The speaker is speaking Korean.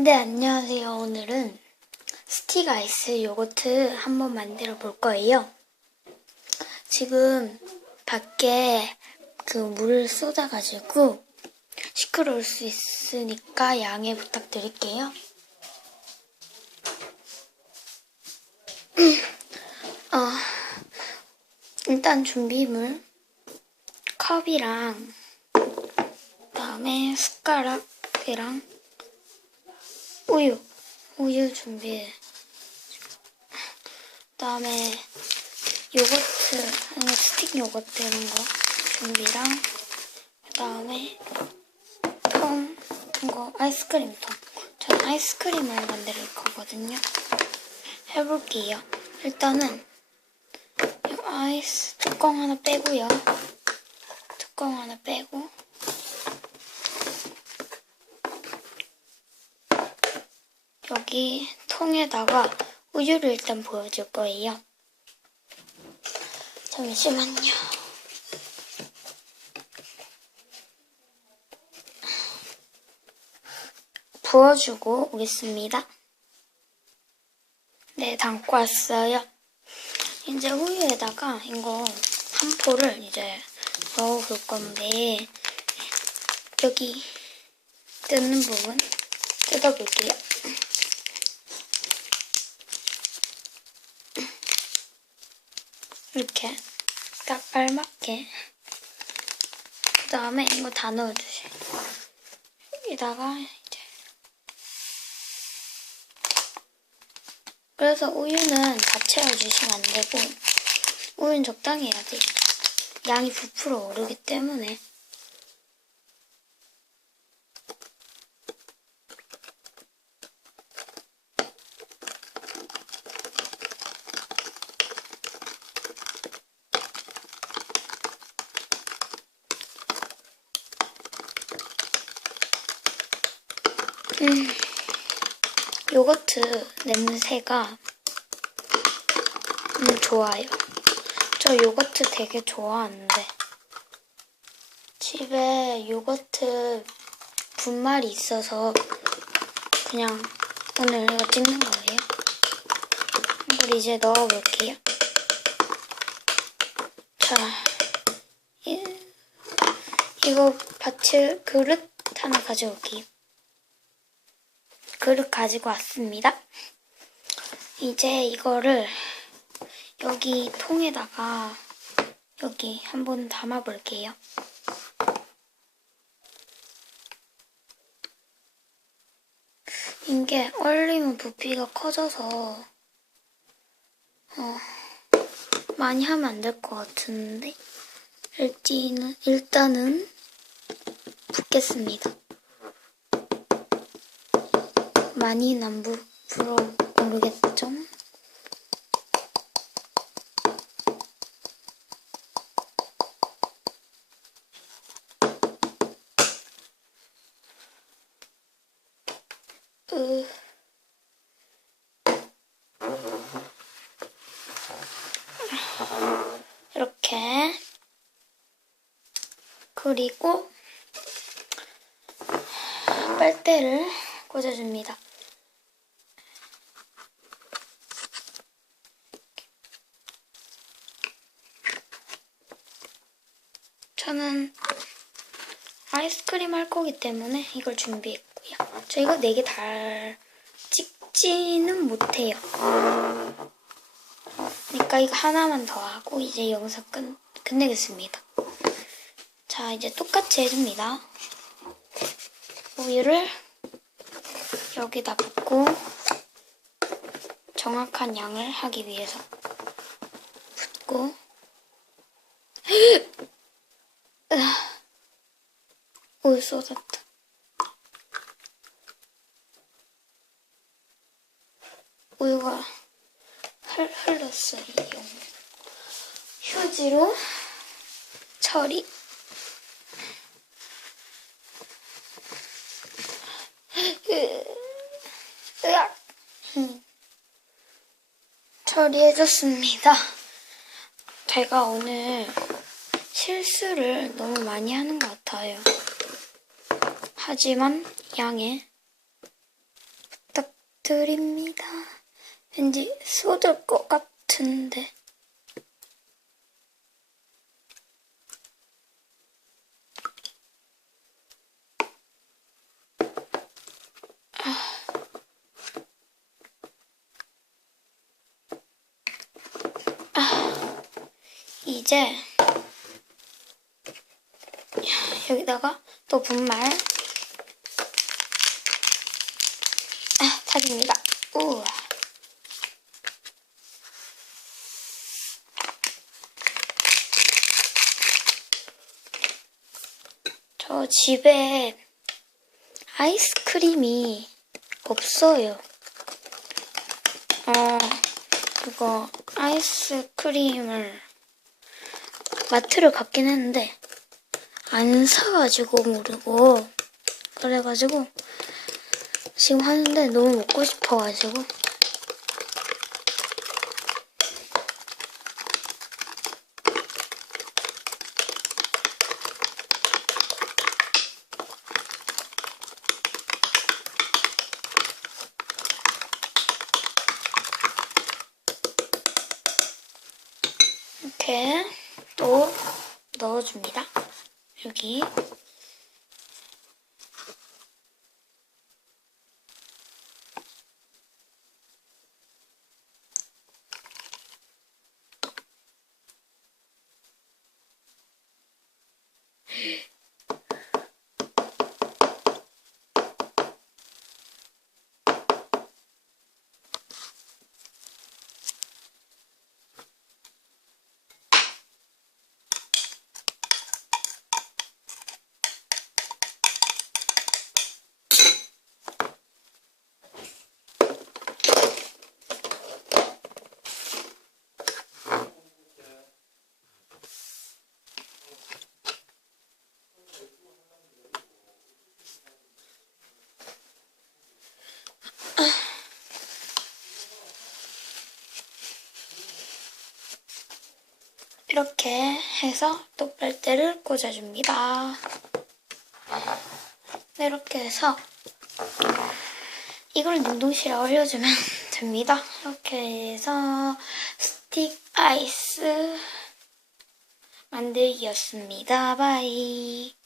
네, 안녕하세요. 오늘은 스틱 아이스 요거트 한번 만들어 볼 거예요. 지금 밖에 그 물을 쏟아가지고 시끄러울 수 있으니까 양해 부탁드릴게요. 어, 일단 준비물 컵이랑 그다음에 숟가락이랑 우유, 우유 준비해. 그다음에 요거트, 스틱 요거트 이런 거 준비랑 그다음에 통, 이거 아이스크림 통. 전 아이스크림을 만들 거거든요. 해볼게요. 일단은 이 아이스 뚜껑 하나 빼고요. 뚜껑 하나 빼고 여기 통에다가 우유를 일단 부어줄 거예요. 잠시만요. 부어주고 오겠습니다. 네, 담고 왔어요. 이제 우유에다가 이거 한 포를 이제 넣어볼 건데 여기 뜯는 부분 뜯어볼게요. 이렇게 딱 알맞게 그 다음에 이거 다 넣어주세요. 여기다가 이제 그래서 우유는 다 채워주시면 안 되고 우유는 적당히 해야 돼요. 양이 부풀어 오르기 때문에 음, 요거트 냄새가 음, 좋아요. 저 요거트 되게 좋아하는데 집에 요거트 분말이 있어서 그냥 오늘 이거 찍는 거예요. 이걸 이제 넣어볼게요. 자, 이, 이거 받칠 그릇 하나 가져올게요. 그릇 가지고 왔습니다. 이제 이거를 여기 통에다가 여기 한번 담아 볼게요. 이게 얼리면 부피가 커져서 어, 많이 하면 안 될 것 같은데 일단은, 일단은 붓겠습니다. 많이는 안 부, 불어 모르겠죠? 으. 이렇게 그리고 빨대를 꽂아줍니다. 저는 아이스크림 할 거기 때문에 이걸 준비했고요. 저 이거 4개 달 찍지는 못해요. 그러니까 이거 하나만 더 하고 이제 영상 끝, 끝내겠습니다. 자, 이제 똑같이 해줍니다. 우유를 여기다 붓고 정확한 양을 하기 위해서 붓고 우유 쏟았다. 우유가 흘, 흘렀어요. 휴지로 처리. 처리해줬습니다. 제가 오늘 실수를 너무 많이 하는 것 같아요. 하지만 양해 부탁드립니다. 왠지 쏟을 것 같은데. 아, 이제 여기다가 또 분말 아, 탁입니다. 우와. 저 집에 아이스크림이 없어요. 어, 그거 아이스크림을 마트를 갔긴 했는데 안 사가지고 모르고 그래가지고 지금 하는데 너무 먹고 싶어가지고 이렇게 또 넣어줍니다. 여기 이렇게 해서 또 빨대를 꽂아줍니다. 네, 이렇게 해서 이걸 냉동실에 얼려주면 됩니다. 이렇게 해서 스틱 아이스 만들기였습니다. 바이.